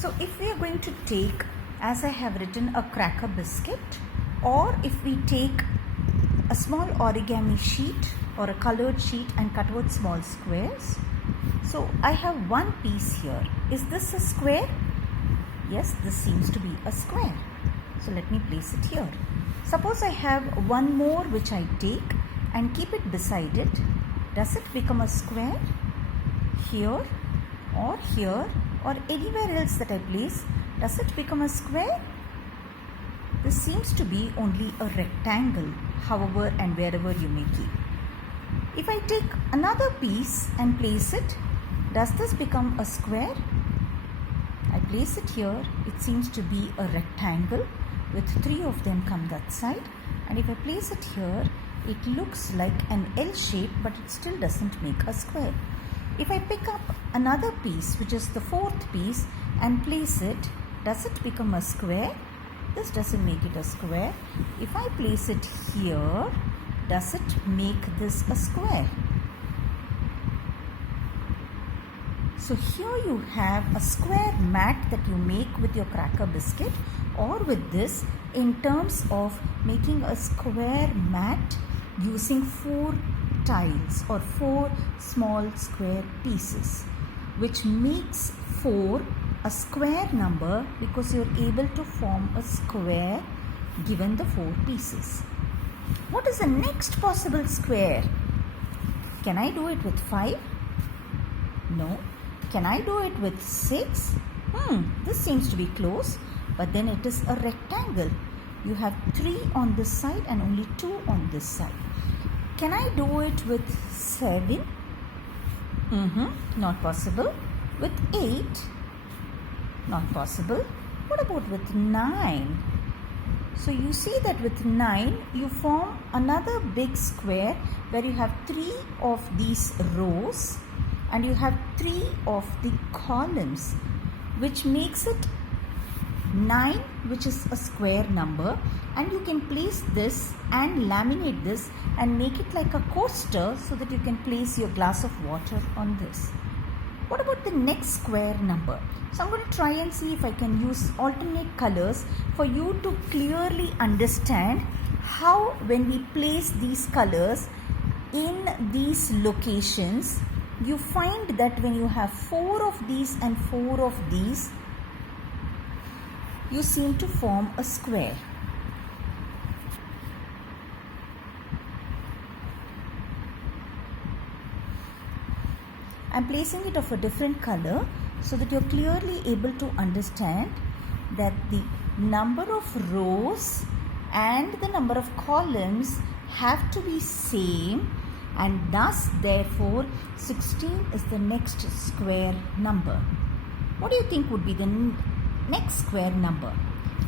So if we are going to take, as I have written, a cracker biscuit, or if we take a small origami sheet or a colored sheet and cut out small squares. So I have one piece here. Is this a square? Yes, this seems to be a square. So let me place it here. Suppose I have one more which I take and keep it beside it. Does it become a square? Here or anywhere else that I place, does it become a square? This seems to be only a rectangle, however and wherever you may keep. If I take another piece and place it, does this become a square? I place it here, it seems to be a rectangle with three of them come that side, and if I place it here, it looks like an L shape, but it still doesn't make a square. If I pick up another piece, which is the fourth piece, and place it, does it become a square? This doesn't make it a square. If I place it here, does it make this a square? So here you have a square mat that you make with your cracker biscuit or with this in terms of making a square mat using 4 tiles or 4 small square pieces, which makes 4 a square number because you're able to form a square given the 4 pieces. What is the next possible square? Can I do it with 5? No. Can I do it with 6? This seems to be close, but then it is a rectangle. You have 3 on this side and only 2 on this side. Can I do it with 7? Not possible. With 8? Not possible. What about with 9? So you see that with 9, you form another big square where you have 3 of these rows and you have 3 of the columns, which makes it 9, which is a square number, and you can place this and laminate this and make it like a coaster so that you can place your glass of water on this. What about the next square number? So I'm going to try and see if I can use alternate colors for you to clearly understand how, when we place these colors in these locations, you find that when you have 4 of these and 4 of these, you seem to form a square. I'm placing it of a different color so that you're clearly able to understand that the number of rows and the number of columns have to be same, and thus therefore 16 is the next square number. What do you think would be the next square number?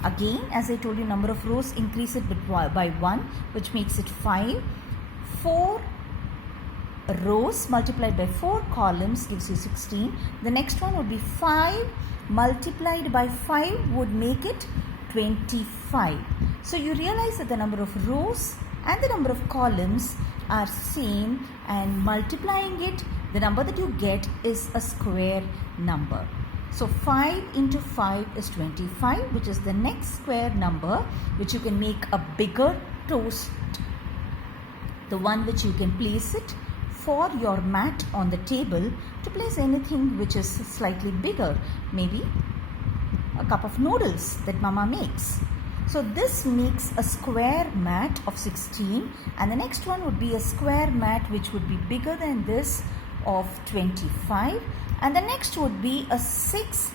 Again, as I told you, number of rows, increase it by 1, which makes it 5. 4 rows multiplied by 4 columns gives you 16. The next one would be 5 multiplied by 5 would make it 25. So you realize that the number of rows and the number of columns are same, and multiplying it, the number that you get is a square number. So 5 into 5 is 25, which is the next square number, which you can make a bigger toast, the one which you can place it for your mat on the table to place anything which is slightly bigger, maybe a cup of noodles that mama makes. So this makes a square mat of 16, and the next one would be a square mat which would be bigger than this of 25, and the next would be a 6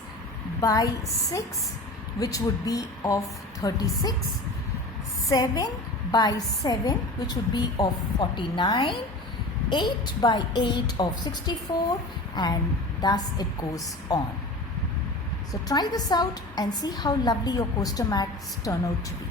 by 6 which would be of 36, 7 by 7 which would be of 49, 8 by 8 of 64, and thus it goes on. So try this out and see how lovely your coaster mats turn out to be.